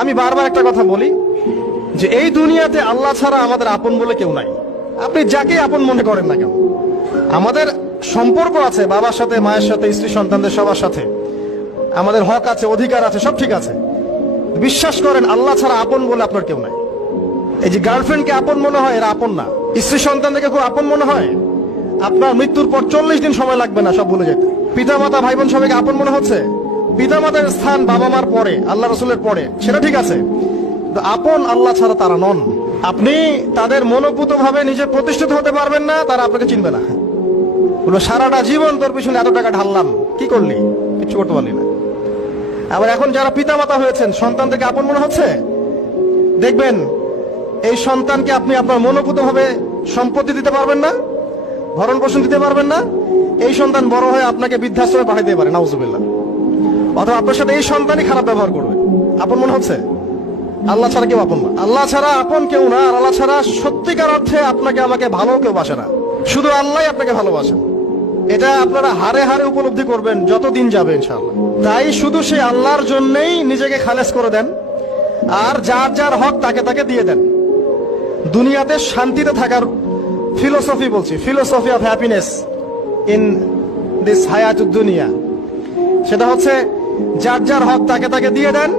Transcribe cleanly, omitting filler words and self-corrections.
আমি বারবার একটা কথা বলি যে এই দুনিয়াতে আল্লাহ ছাড়া আমাদের আপন বলে কেউ নাই। আপনি যাকে আপন মনে করেন না কেন, আমাদের সম্পর্ক আছে বাবার সাথে, মায়ের সাথে, স্ত্রী সন্তানদের সবার সাথে, আমাদের হক আছে, অধিকার আছে, সব ঠিক আছে। বিশ্বাস করেন আল্লাহ ছাড়া আপন বলে আপনার কেউ নাই। এই যে গার্লফ্রেন্ডকে আপন মনে হয়, এরা আপন না। স্ত্রী সন্তানদেরকে খুব আপন মনে হয়, আপনার মৃত্যুর পর 40 দিন সময় লাগবে না সব ভুলে যেতে। পিতা মাতা, ভাই বোন সবাইকে আপন মনে হচ্ছে। পিতা মাতার স্থান বাবা মার পরে, আল্লাহ রসুলের পরে, সেটা ঠিক আছে। আপন আল্লাহ ছাড়া তারা নন। আপনি তাদের মনোপুত ভাবে নিজে প্রতিষ্ঠিত হতে পারবেন না, তারা আপনাকে চিনবে না। বলবো সারাটা জীবন তোর পিছনে এত টাকা ঢাললাম, কি করলি? কিছু করতে পারলি না। আবার এখন যারা পিতা মাতা হয়েছেন, সন্তানদেরকে আপন মনে হচ্ছে, দেখবেন এই সন্তানকে আপনি আপনার মনোপুত ভাবে সম্পত্তি দিতে পারবেন না, ভরণ পোষণ দিতে পারবেন না। এই সন্তান বড় হয়ে আপনাকে বৃদ্ধাশ্রমে পাঠাতে পারে, নাউজুবিল্লাহ। অথবা আপনার সাথে এই সন্তানই খারাপ ব্যবহার করবে। আপন মনে হচ্ছে? আল্লাহ ছাড়া কেউ আপন না। আল্লাহ ছাড়া আপন কেউ না। আর আল্লাহ ছাড়া সত্যিকার অর্থে আপনাকে আমাকে ভালো কেউ বাসে না। শুধু আল্লাহ আপনাকে ভালোবাসেন। এটা আপনারা হারে হারে উপলব্ধি করবেন যত দিন যাবে ইনশাআল্লাহ। তাই শুধু সেই আল্লাহর জন্যই নিজেকে খালেস করে দেন, আর যার যার হক তাকে তাকে দিয়ে দেন। দুনিয়াতে শান্তিতে থাকার ফিলোসফি বলছি, philosophy of happiness in this হায়াতুদ দুনিয়া, সেটা হচ্ছে যার যার হক তাকে তাকে দিয়ে দেন,